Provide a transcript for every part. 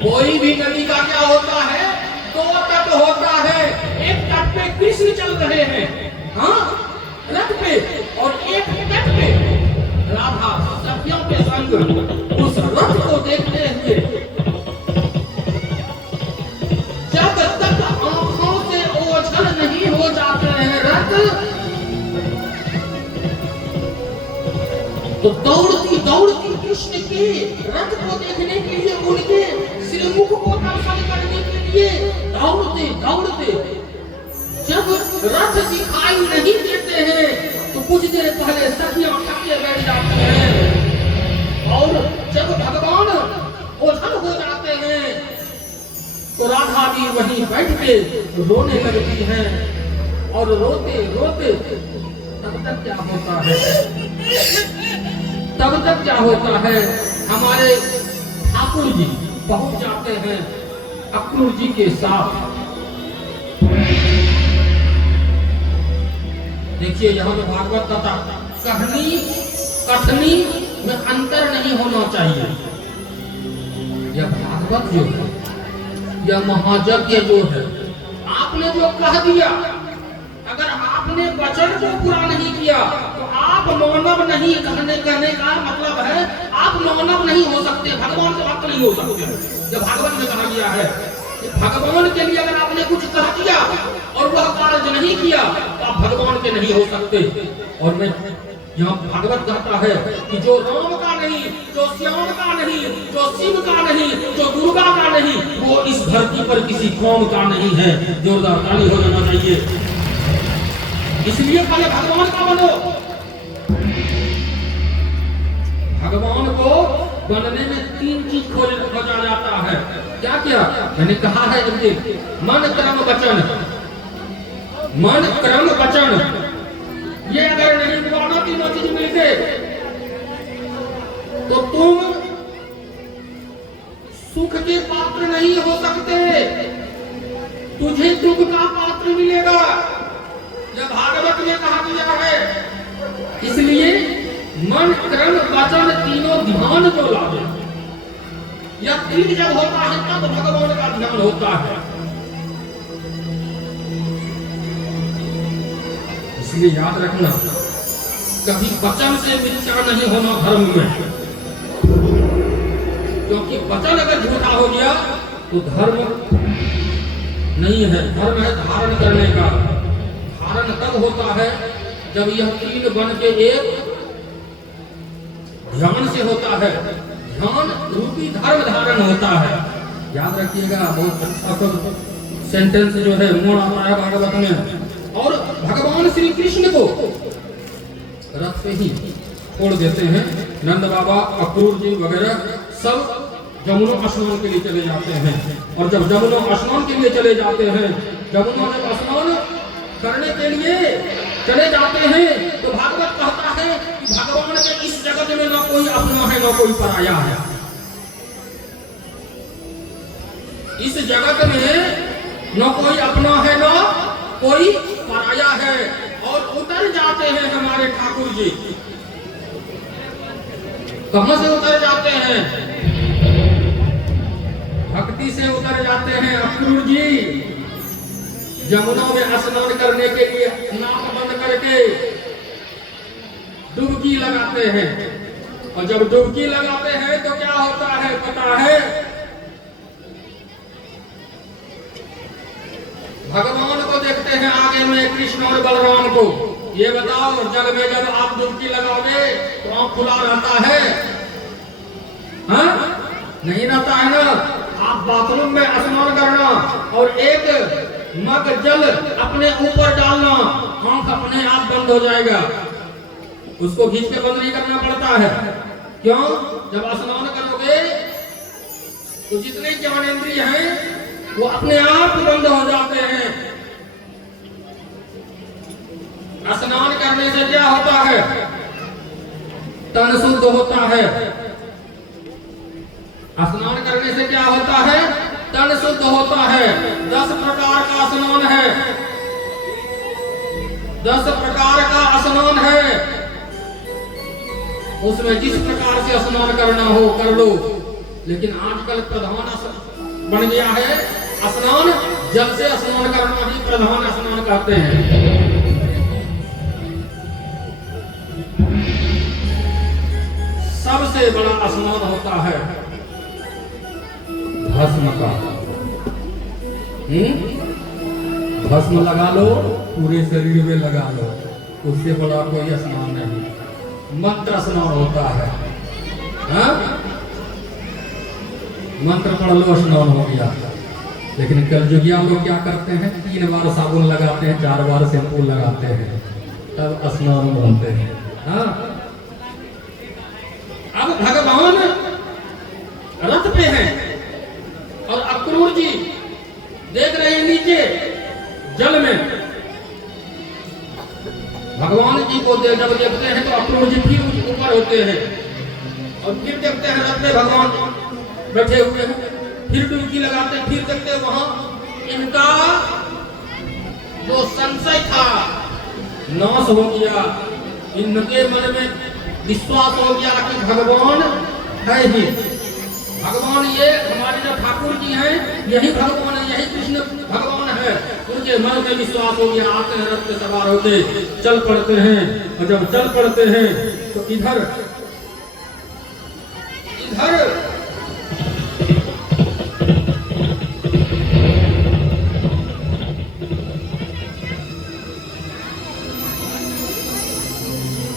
कोई भी नदी का क्या होता है, दो तट होता है। एक तट पे कृष्ण चल रहे हैं, हाँ, रथ पे, और एक तट पे राधा सखियों के संग उस रथ को देखते हुए जब तक आंखों से ओझल नहीं हो जाते हैं रथ, तो दौड़ती दौड़ती कृष्ण के रथ को देखने के लिए, उनके श्रीमुख को दर्शन करने के लिए दौड़ते दौड़ते जब रथ दिखाई नहीं देते हैं तो कुछ देर पहले सखियां थके बैठ जाती हैं, और जब भगवान ओझल हो जाते हैं तो राधा भी वहीं बैठ के रोने लगती हैं। और रोते रोते तब तक क्या होता है, तब तक क्या होता है, हमारे ठाकुर जी पहुंच जाते हैं अक्रूर जी के साथ। देखिए यहाँ में भागवत तथा कहनी कथनी में अंतर नहीं होना चाहिए। यह भागवत जो है, यह महायज्ञ जो है, आपने जो कह दिया, अगर आपने वचन को पूरा नहीं किया तो आप मानव नहीं, कहने का मतलब है आप मानव नहीं हो सकते, भगवान के भक्त नहीं हो सकते। जब भागवत में कहा गया है कि भगवान के लिए अगर आपने कुछ कह दिया और वह कार्य नहीं किया तो आप भगवान के नहीं हो सकते। और मैं यहाँ भागवत कहता है कि जो राम का नहीं, जो श्याम का नहीं, जो शिव का नहीं, जो दुर्गा का नहीं, वो इस धरती पर किसी कौम का नहीं है। जोरदार ताली हो जाना चाहिए। इसलिए पहले भगवान का बनो। भगवान को बनने में तीन चीज खोजा जाता है। क्या क्या मैंने कहा है, मन कर्म वचन, मन कर्म वचन, ये अगर नहीं मानो, तीनों चीज मिलके तो तुम सुख के पात्र नहीं हो सकते, तुझे दुख का पात्र मिलेगा। यह भागवत में कहा गया है। इसलिए मन कर्म वचन तीनों ध्यान जो लावे, यह तीन जब होता है तब भगवान का ध्यान होता है। इसलिए याद रखना, कभी वचन से मिथ्या नहीं होना धर्म में, क्योंकि वचन अगर झूठा हो गया तो धर्म नहीं है। धर्म है धारण करने का। धारण तब होता है जब यह तीन बन के एक ध्यान से होता है। ध्यान रूपी धर्म धारण होता है। याद रखिएगा, बहुत अच्छा सेंटेंस जो है मोड़ आता है भागवत में। और भगवान श्री कृष्ण को रथ से ही छोड़ देते हैं। नंद बाबा, अक्रूर जी वगैरह सब जमुना स्नान के लिए चले जाते हैं। और जब जमुना स्नान के लिए चले जाते हैं, जमुना जब स्नान करने के लिए चले जाते हैं तो भागवत कहता है कि भगवान के इस जगत में न कोई अपना है न कोई पराया है। इस जगत में न कोई अपना है न कोई पराया है। और उतर जाते हैं हमारे ठाकुर जी। कहां से उतर जाते हैं? भक्ति से उतर जाते हैं अक्रूर जी। जमुना में स्नान करने के लिए नाक बंद करके डुबकी लगाते हैं। और जब डुबकी लगाते हैं तो क्या होता है पता है? भगवान को देखते हैं आगे में, कृष्ण और बलराम को। ये बताओ, जल में जब आप डुबकी लगाओगे तो आंख खुला रहता है? हाँ? नहीं रहता है ना। आप बाथरूम में स्नान करना और एक मग जल अपने ऊपर डालना, आंख अपने आप बंद हो जाएगा। उसको खींच के बंद नहीं करना पड़ता है। क्यों? जब स्नान करोगे तो जितने ज्ञानेंद्रिय हैं वो अपने आप बंद हो जाते हैं। स्नान करने से क्या होता है? तन शुद्ध होता है। स्नान करने से क्या होता है? तन शुद्ध होता है। 10 प्रकार का स्नान है। 10 प्रकार का स्नान है। उसमें जिस प्रकार से स्नान करना हो कर लो। लेकिन आजकल प्रधान बन गया है स्नान। जल से स्नान करना ही प्रधान स्नान कहते हैं। सबसे बड़ा स्नान होता है भस्म का। भस्म लगा लो, पूरे शरीर में लगा लो, उससे बड़ा कोई स्नान नहीं। मंत्र स्नान होता है, हाँ? मंत्र पढ़ लो स्नान हो गया। लेकिन कलयुगिया लोग क्या करते हैं, 3 बार साबुन लगाते हैं, 4 बार शैम्पू लगाते हैं, तब स्नान बनते हैं, हाँ? अब भगवान रथ पे हैं और अक्रूर जी देख रहे हैं नीचे जल में। भगवान जी को जब देखते हैं तो अक्रूर जी फिर ऊपर होते हैं और फिर देखते हैं रथ में भगवान बैठे हुए हैं। फिर डुबकी लगाते हैं, फिर देखते हैं वहां इनका जो संशय था नाश हो गया। इनके मन में विश्वास हो गया कि भगवान है ही। भगवान ये हमारे जो ठाकुर जी हैं यही भगवान है, यही कृष्ण भगवान है। उनके मन में विश्वास हो गया। आते हैं रथ पे सवार होते, चल पड़ते हैं। और जब चल पड़ते हैं तो इधर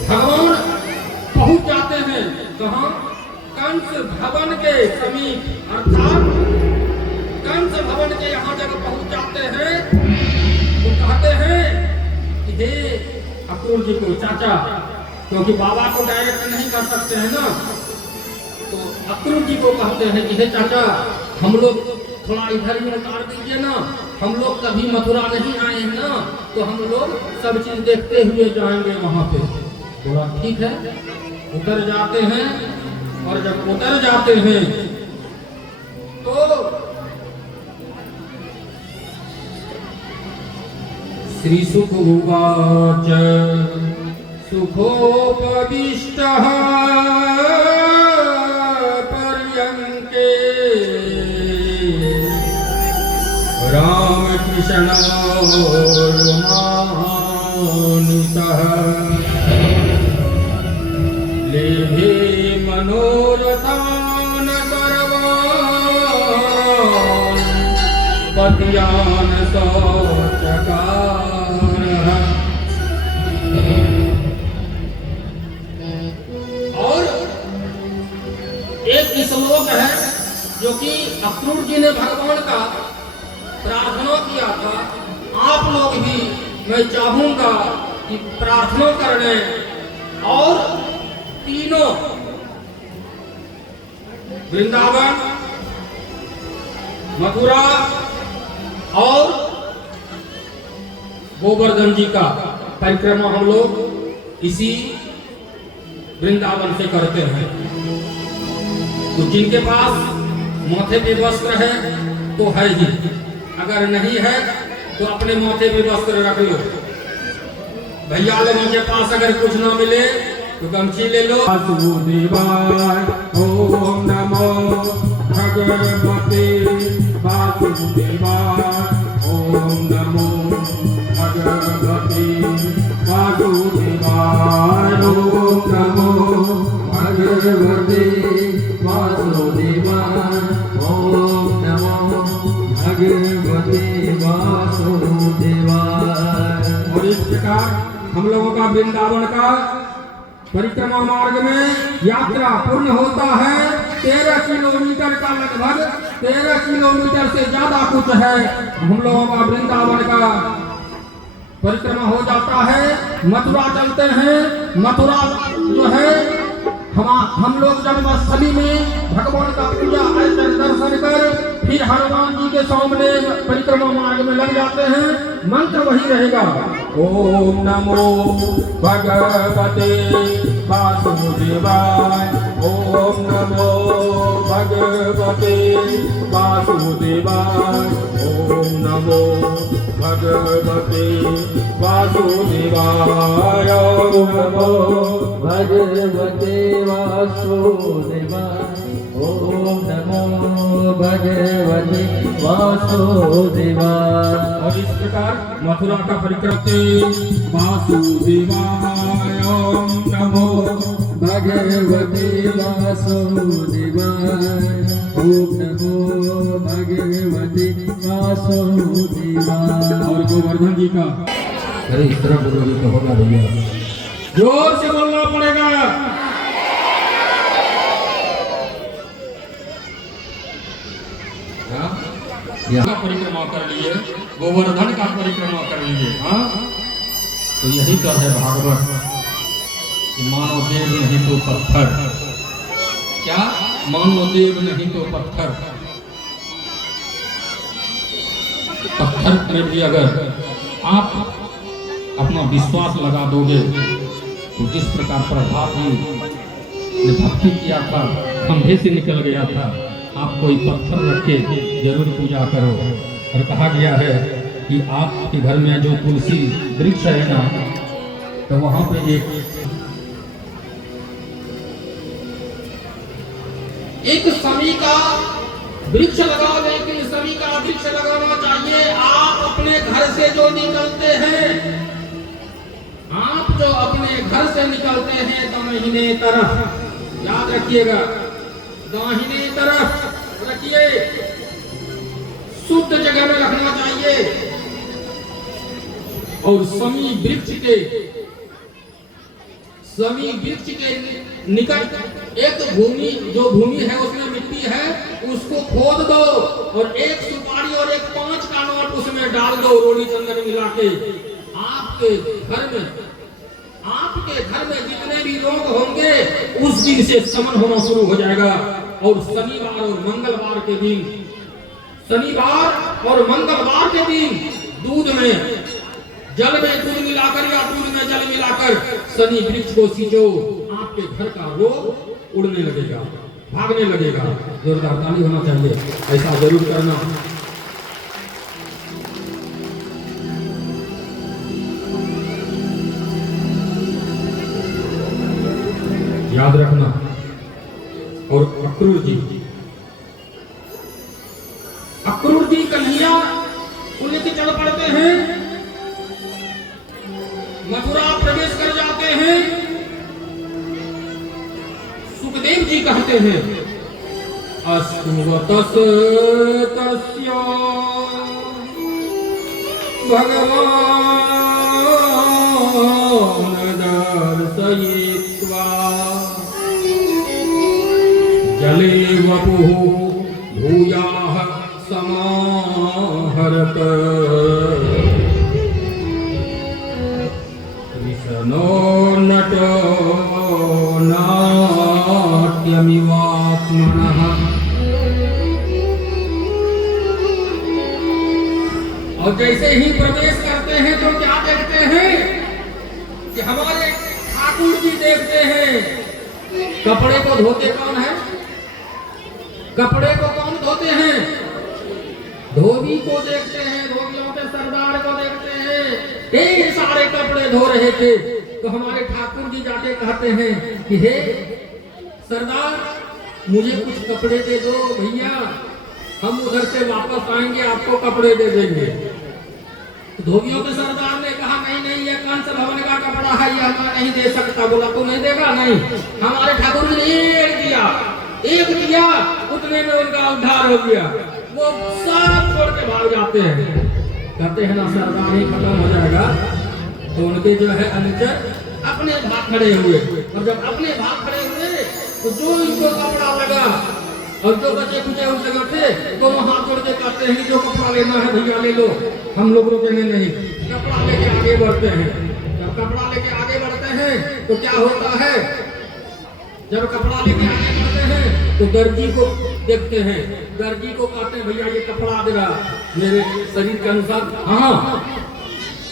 भगवान पहुंच जाते हैं। कहां? कंस भवन के समीप, अर्थात कंस भवन के यहाँ जब पहुंच जाते हैं तो कहते हैं कि हे अक्रूर जी को चाचा, क्योंकि बाबा को डायरेक्ट नहीं कर सकते हैं ना, तो अक्रूर जी को कहते हैं कि हे चाचा, हम लोग थोड़ा इधर ही उतार दीजिए ना, हम लोग कभी मथुरा नहीं आए हैं ना, तो हम लोग सब चीज देखते हुए जाएंगे वहां पे। बोला ठीक है। उतर जाते हैं और जब उतर जाते हैं तो श्री सुख उवाच सुखोपविष्टः पर्यंके रामकृष्णोरुमानुतः लेभे मनोरथान सर्वान् पतियान सचकारः। और एक श्लोक है जो कि अक्रूर जी ने भगवान का प्रार्थना किया था। आप लोग भी मैं चाहूंगा कि प्रार्थना करने और तीनों वृंदावन, मथुरा और गोवर्धन जी का परिक्रमा हम लोग इसी वृंदावन से करते हैं। तो जिनके पास माथे पे वस्त्र है तो है ही, अगर नहीं है तो अपने माथे पे वस्त्र रख लो। भैया लोगों के पास अगर कुछ ना मिले तो गमछी ले लो। वासुदेवाय ओम नमो भगवते वासुदेवाय ओम नमो भगवते वासुदेवाय ओम नमो भगवते वासुदेवाय ओम नमो भगवते वासुदेवाय। और इस प्रकार हम लोगों का वृंदावन का परिक्रमा मार्ग में यात्रा पूर्ण होता है। 13 किलोमीटर का, लगभग 13 किलोमीटर से ज्यादा कुछ है। हम लोगों का वृंदावन का परिक्रमा हो जाता है। मथुरा चलते हैं। मथुरा जो है हम लोग जन्मस्थली में भगवान का पूजा अर्चन दर्शन कर फिर हनुमान जी के सामने परिक्रमा मार्ग में लग जाते हैं। मंत्र वही रहेगा, ओम नमो भगवते वासुदेवाय ओम नमो भगवते वासुदेवाय ओम नमो भगवते वासुदेवाय ओम नमो भगवते वासुदेवाय ओम नमो भगवती वासुदेवाय। और इस प्रकार मथुरा का परिक्रम वासुदेवाय नमो भगवती वासुदेवाय। ओम नमो भगवती वासुदेवाय। और गोवर्धन जी का अरे इस तरह बोलोगे तो होगा भैया, जोर से बोलना पड़ेगा। यहाँ परिक्रमा कर लिए, गोवर्धन का परिक्रमा कर लिए। हाँ, तो यही तो है भागवत कि मानो देव नहीं तो पत्थर। क्या मानो देव नहीं तो पत्थर। पत्थर में भी अगर आप अपना विश्वास लगा दोगे तो जिस प्रकार प्रभात ने भक्ति किया था, खंभे से निकल गया था, आप कोई पत्थर रख के जरूर पूजा करो। और कहा गया है कि आपके घर में जो तुलसी वृक्ष है ना, तो वहां पे एक समी का वृक्ष लगाओ, लेकिन सभी का वृक्ष लगाना चाहिए। आप अपने घर से जो निकलते हैं, आप जो अपने घर से निकलते हैं दाहिने तरफ, याद रखिएगा, दाहिने तरफ रखिए, शुद्ध जगह में रखना चाहिए। और समी वृक्ष के निकट एक भूमि, जो भूमि है उसमें मिट्टी है, उसको खोद दो और एक सुपारी और एक 5 का नोट उसमें डाल दो, रोड़ी चंदन मिला के। आपके घर में जितने भी रोग होंगे उस दिन से शमन होना शुरू हो जाएगा। और शनिवार और मंगलवार के दिन, शनिवार और मंगलवार के दिन दूध में जल में दूध मिलाकर या दूध में जल मिलाकर शनि वृक्ष को सींचो, आपके घर का रोग उड़ने लगेगा, भागने लगेगा। जोरदार ताली होना चाहिए, ऐसा जरूर करना। याद रखना। और अक्रूर जी कन्हैया को लेके चल पड़ते हैं, मथुरा प्रवेश कर जाते हैं। सुखदेव जी कहते हैं अस्तुवतस तस्य भगवान दर्शयित्वा जले वपुः भूयाः समाहरत कृष्णो नटो नाट्यमिवात्मनः। और जैसे ही प्रवेश करते हैं तो क्या देखते हैं कि हमारे ठाकुर जी देखते हैं। कपड़े को धोते कौन है? कपड़े को कौन धोते हैं? धोबी को देखते हैं, धोबियों के सरदार को देखते हैं। ढेर सारे कपड़े धो रहे थे तो हमारे ठाकुर जी जाके कहते हैं कि हे सरदार, मुझे कुछ कपड़े दे दो भैया, हम उधर से वापस आएंगे, आपको कपड़े दे देंगे। धोबियों के सरदार ने कहा नहीं, ये कंस भवन का कपड़ा है, यह मैं नहीं दे सकता। बोला तू नहीं देगा? नहीं। हमारे ठाकुर जी ने एक दिया, उतने में उनका उद्धार हो गया। वो सब छोड़ के भाग जाते हैं। कहते हैं ना सरदार ही खत्म हो जाएगा। तो उनके जो है अनुचर अपने भाग खड़े हुए, और जब अपने भाग खड़े हुए तो जो इनको कपड़ा लगा और जो बचे कुचे उस जगह थे तो हाथ जोड़ के कहते हैं जो कपड़ा लेना है भैया ले लो, हम लोग रुकेंगे नहीं। कपड़ा लेके आगे बढ़ते हैं। जब कपड़ा लेके आगे बढ़ते हैं तो क्या होता है? जब कपड़ा लेके आगे बढ़ते हैं तो दर्जी को देखते हैं। दर्जी को कहते हैं भैया ये कपड़ा दे रहा मेरे शरीर के अनुसार। हाँ,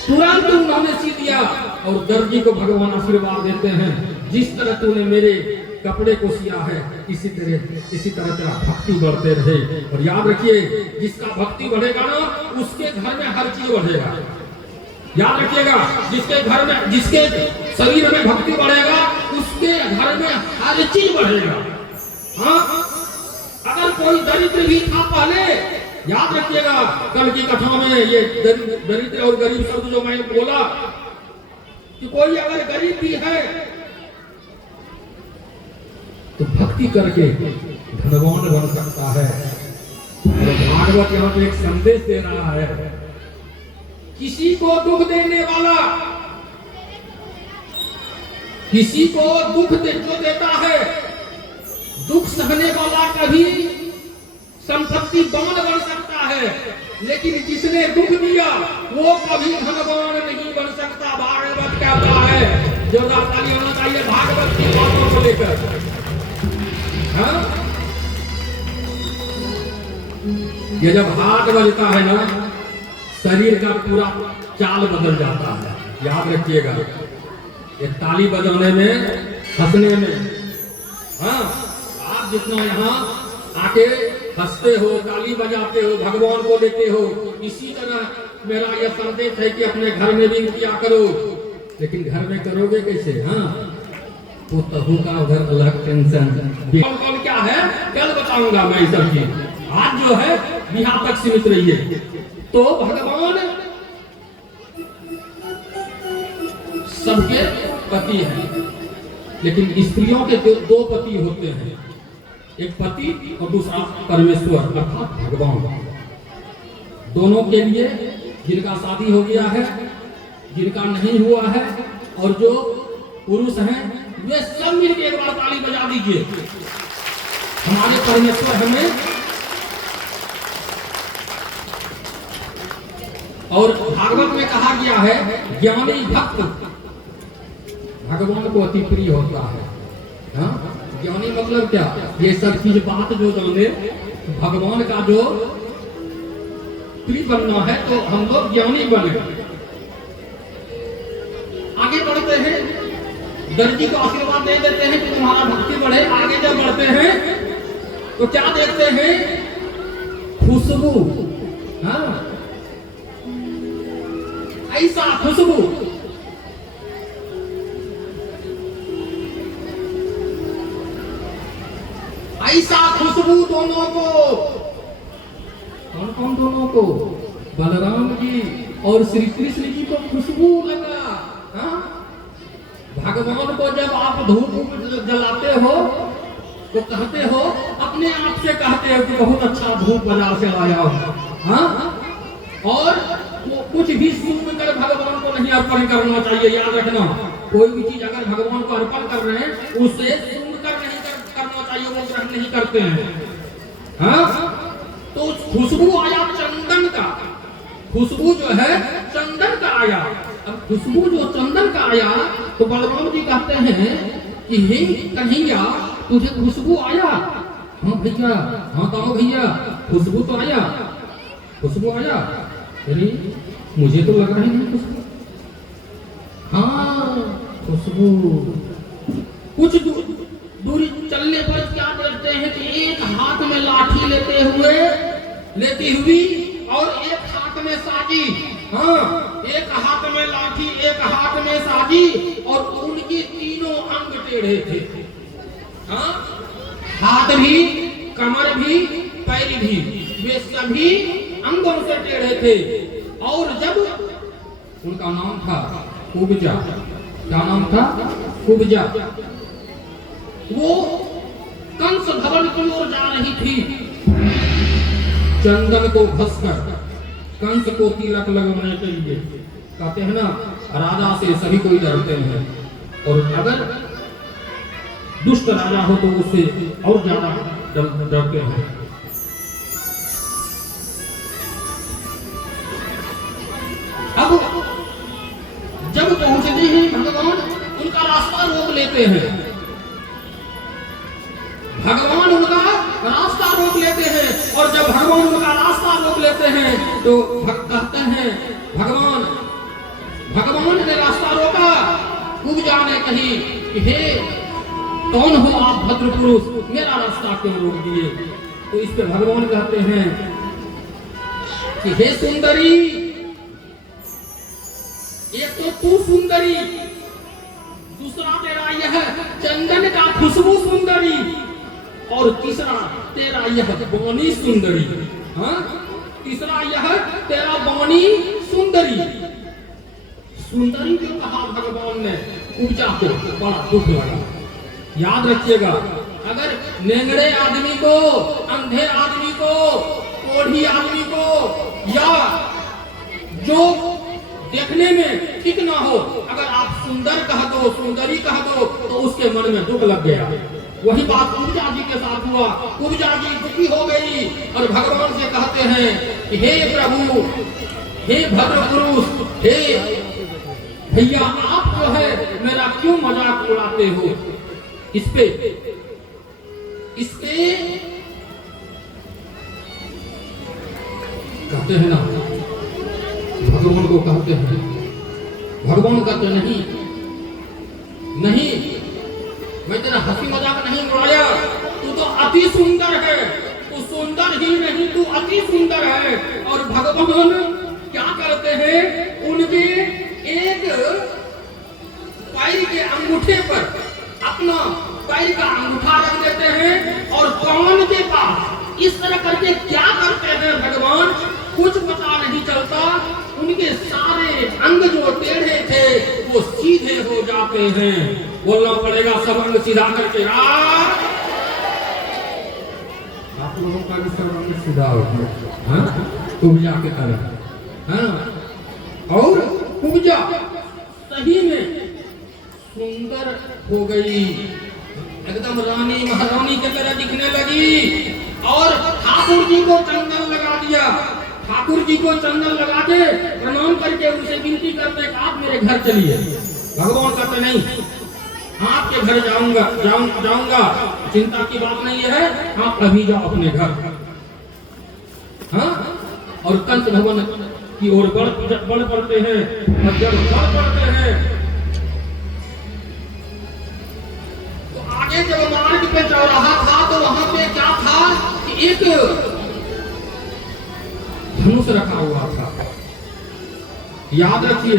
तुरंत उन्होंने सी दिया। और दर्जी को भगवान आशीर्वाद देते हैं, जिस तरह तूने मेरे कपड़े को सिया है इसी तरह तेरा भक्ति बढ़ते रहे। और याद रखिए, जिसका भक्ति बढ़ेगा ना उसके घर में हर चीज बढ़ेगा। याद रखिएगा, जिसके शरीर में भक्ति बढ़ेगा उसके घर में हर चीज बढ़ेगा। हाँ, अगर कोई दरिद्र भी था पहले, याद रखिएगा कल की कथा में ये दरिद्र और गरीब शब्द जो मैंने बोला कि कोई अगर गरीब भी है तो भक्ति करके धनवान बन सकता है। और भागवत यहाँ पे एक संदेश दे रहा है, किसी को दुख देने वाला, किसी को दुख जो देता है, दुख सहने वाला कभी संपत्तिवान बन सकता है, लेकिन जिसने दुख दिया वो कभी धनवान नहीं बन सकता। भागवत कहता है, जो ताली होना चाहिए भागवत की बातों को लेकर। हाँ? ये जब हाथ बजता है ना, शरीर का पूरा चाल बदल जाता है। याद रखिएगा, ये ताली बजाने में, हंसने में, हाँ, आप जितना यहाँ आके हंसते हो, ताली बजाते हो, भगवान को लेते हो, इसी तरह मेरा यह संदेश है कि अपने घर में भी किया करो। लेकिन घर में करोगे कैसे? हाँ, तो तहु का उधर अलग टेंशन। कौन क्या है कल बताऊंगा मैं सब चीज। आज जो है यहाँ तक सीमित रहिए। तो भगवान सबके पति हैं, लेकिन स्त्रियों के दो पति होते हैं, एक पति और दूसरा परमेश्वर अर्थात भगवान। दोनों के लिए, जिनका शादी हो गया है, जिनका नहीं हुआ है, और जो पुरुष हैं, वे सब मिलकर एक बार ताली बजा दीजिए। हमारे परमेश्वर हमें, और भागवत में कहा गया है ज्ञानी भक्त भगवान को अति प्रिय होता है। हाँ? ज्ञानी मतलब क्या? ये सब चीज बात जो जाने, भगवान का जो प्रिय बनना है तो हम लोग ज्ञानी बने। आगे बढ़ते हैं, दर्जी को आशीर्वाद दे देते हैं कि तुम्हारा भक्ति बढ़े। आगे जब बढ़ते हैं तो क्या देखते हैं? खुशबू। हाँ, ऐसा खुशबू, ऐसा खुशबू दोनों को। कौन कौन दोनों को? बलराम जी और श्री कृष्ण जी को खुशबू लगा। हाँ? भगवान को जब आप धूप जलाते हो तो कहते हो, अपने आप से कहते हो कि बहुत अच्छा धूप बाजार से लाया हो। हाँ? और वो कुछ भी सुन कर भगवान को नहीं अर्पण करना चाहिए। याद रखना, कोई भी चीज अगर भगवान को अर्पण कर रहे हैं, उसे सुनकर नहीं करना चाहिए, वो ग्रहण नहीं करते हैं। हाँ? तो खुशबू आया चंदन का, खुशबू जो है चंदन का आया। अब खुशबू जो चंदन का आया तो बलराम जी कहते हैं कि हे कन्हैया, तुझे खुशबू आया? हाँ भैया, हाँ तो भैया, खुशबू तो आया, खुशबू आया। अरे मुझे तो लग रहा है नहीं खुशबू। हाँ खुशबू। कुछ दूरी चलने पर क्या देखते हैं कि एक हाथ में लाठी लेती हुई और एक हाथ में साजी। हाँ, एक हाथ में लाठी, एक हाथ में साजी, और उनके तीनों अंग टेढ़े थे। हाँ, हाथ भी, कमर भी, पैर भी, वे सभी अंगों से टेढ़े थे। और जब उनका नाम था कुब्जा, क्या नाम था? कुब्जा। वो कंस भवन की ओर जा रही थी, चंदन को घसकर कंस को तिलक लगवाने के लिए। कहते हैं ना, राजा से सभी कोई डरते हैं, और अगर दुष्ट राजा हो तो उससे और ज्यादा डरते हैं। अब जब पहुंचते हैं भगवान उनका रास्ता रोक लेते हैं, भगवान उनका रास्ता रोक लेते हैं। और जब भगवान उनका रास्ता रोक लेते हैं तो कहते हैं, भगवान ने रास्ता रोका। कुब्जा ने कही कि हे कौन हो आप भद्र पुरुष, मेरा रास्ता क्यों रोक दिए? तो इस पे भगवान कहते हैं कि हे सुंदरी, एक तो तू सुंदरी, दूसरा तेरा यह चंदन का खुशबू सुंदरी। और तीसरा तेरा यह बानी सुंदरी। हाँ, तीसरा यह तेरा बानी सुंदरी। सुंदरी जो कहा भगवान ने पूजा को, बड़ा दुख लगा। याद रखिएगा, अगर नेंगड़े आदमी को, अंधे आदमी को, कोढ़ी आदमी को, या जो देखने में ठीक ना हो, अगर आप सुंदर कह दो, सुंदरी कह दो, तो उसके मन में दुख लग गया। वही बात कुब्जा जी के साथ हुआ। कुब्जा जी दुखी हो गई और भगवान से कहते हैं, हे प्रभु, हे भद्र पुरुष, हे भैया, आप जो है मेरा क्यों मजाक उड़ाते हो? इसपे कहते हैं ना, भगवान को कहते हैं, भगवान कहते नहीं, मैं तेरा हंसी मजाक नहीं उड़ाया, तू तो अति सुंदर है, तू सुंदर ही नहीं, तू अति सुंदर है। और भगवान क्या करते हैं, उनके एक पैर के अंगूठे पर अपना पैर का अंगूठा रख देते हैं और कान के पास इस तरह करके क्या करते हैं भगवान, कुछ पता नहीं चलता। उनके सारे अंग जो टेढ़े थे वो सीधे हो जाते हैं। बोलना पड़ेगा, सब अंग सीधा करके आप लोगों का भी सब अंग सीधा हो गया, कुब्जा की तरह। हाँ, और कुब्जा सही में सुंदर हो गई, एकदम रानी महारानी की तरह दिखने लगी। और ठाकुर जी को चंदन लगा दिया। ठाकुर जी को चंदन लगा के प्रणाम करके उनसे विनती करते कि आप मेरे घर चलिए। भगवान कहते नहीं, आपके घर जाऊंगा, चिंता की बात नहीं है, आप अभी जाओ अपने घर। हाँ, और कंस भवन की ओर बढ़ पड़ते हैं। और जब बढ़ पड़ते हैं तो आगे जब मार्ग पे चौराहा था तो वहां पे क्या था कि एक धनुष रखा हुआ था। याद रखिए,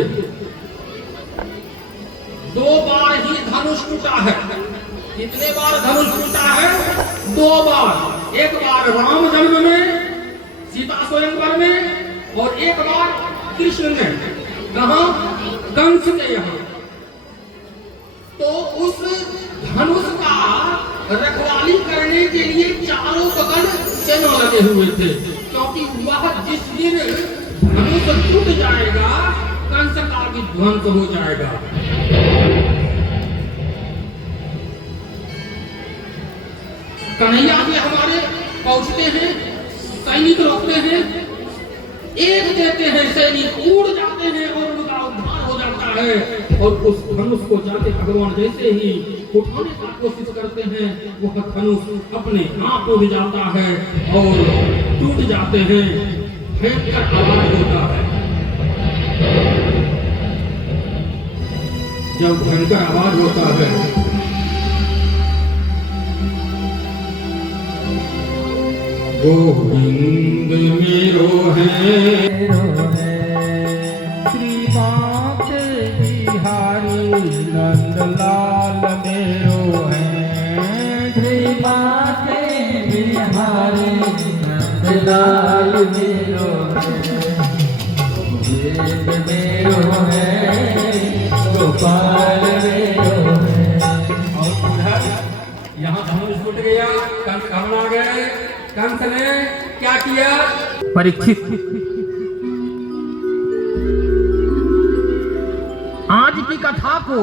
2 बार ही धनुष टूटा है। कितने बार धनुष टूटा है? 2 बार। एक बार राम जन्म में, सीता स्वयंवर में, और एक बार कृष्ण ने, कहां? कंस के यहाँ। तो उस धनुष का रखवाली करने के लिए चारों बगल सेना लगे हुए थे, क्योंकि वह जिस दिन धनुष टूट जाएगा, कंस का भी ध्वंस हो जाएगा। कन्हैया जी हमारे पहुंचते हैं, सैनिक रोकते हैं, एक देते हैं, सैनिक उड़ जाते हैं और उनका उद्धार हो जाता है। और उस धनुष को जाके भगवान जैसे ही उठाने की कोशिश करते हैं, वह धनुष अपने आप उड़ जाता है और टूट जाते हैं। भयंकर आवाज होता है। जब भयंकर आवाज होता है, गोविंद मेरो है, श्रीनाथ बिहारी नंदलाल मेरो है, श्रीनाथ बिहारी नंदलाल मेरो है, गोविंद मेरो है, गोपाल मेरो है। और उधर यहाँ धनुष टूट गया, कंस घबरा गए। कंस ने क्या किया? परीक्षित, आज की कथा को,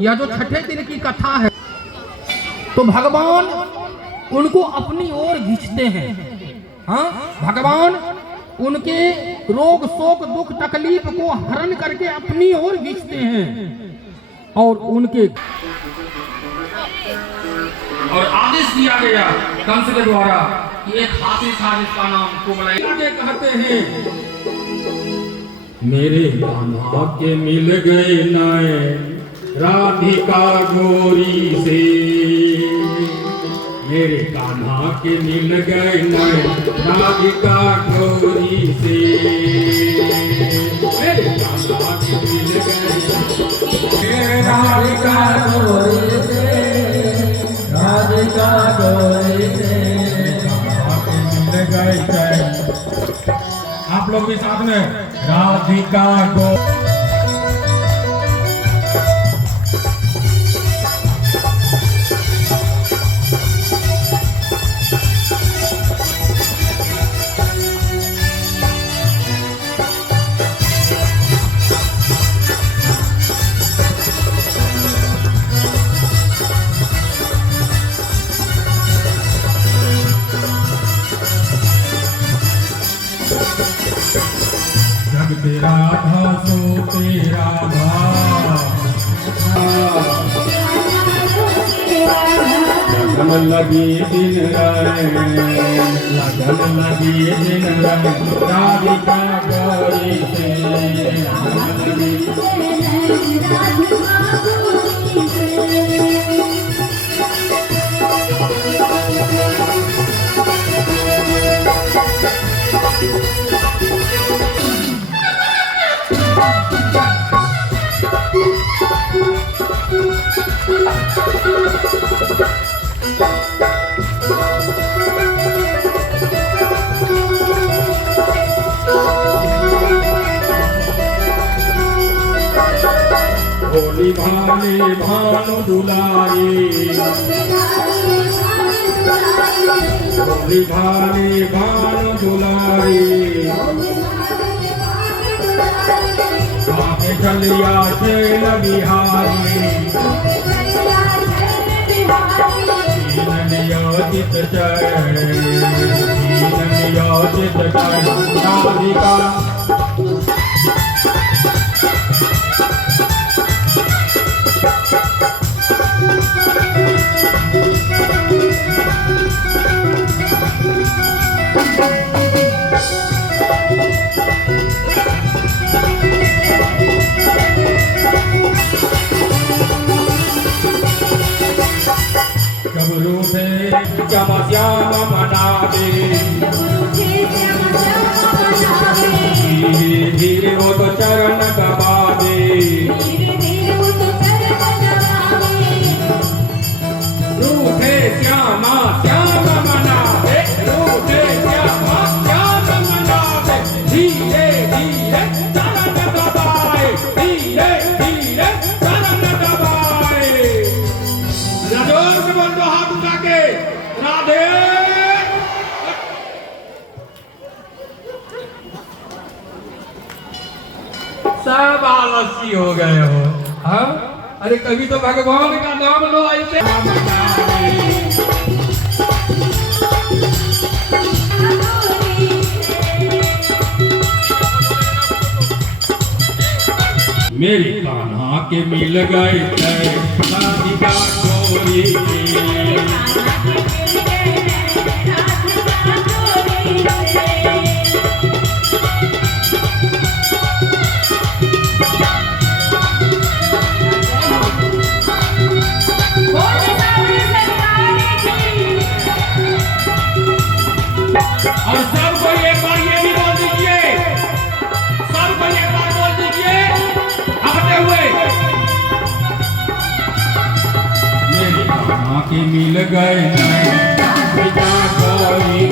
यह जो छठे दिन की कथा है, तो भगवान उनको अपनी ओर खींचते हैं। हाँ, भगवान उनके रोग शोक दुख तकलीफ को हरण करके अपनी ओर खींचते हैं और उनके और आदेश दिया गया कंस के द्वारा कि एक हाथी था जिसका नाम कुबलई। कहते हैं, मेरे कान्हा के मिल गए नए राधिका गोरी से, मेरे कान्हा के मिल गए नए राधिका गोरी से, मेरे कान्हा के मिल गए राधिका गोरी से, राधिका राधिका गौरी से आके मिल गए चैन। आप लोग भी साथ में राधिका गो जग तेरा था सो तेरा था। लगन लगी दिन राय लगन लगी दिन रात राधिका गौरी से। लगन लगी भोली भाली भानु दुलारी भोली भाली भानु दुलारी आके चलिया चैन बिहारी दीन नियोजित चैन दीन नियोजित चैन राधिका जब रूठे जब श्याम मनावे धीरे धीरे वो तो चरण दबावे रूठे श्यामा श्याम मनावे रूठे श्यामा श्याम मनावे धीरे धीरे चरण दबाए धीरे धीरे चरण दबाए। जोर से बोल दो हाथ उठा के राधे। सब आलसी हो गए हो। हाँ अरे कभी तो भगवान का नाम लो ऐसे। मेरी कान्हा के मिल गए राधिका गौरी और सबको एक बार ये भी बोल दीजिए सबको एक बार बोल दीजिए आते हुए मेरी कान्हा के मिल गए राधिका गौरी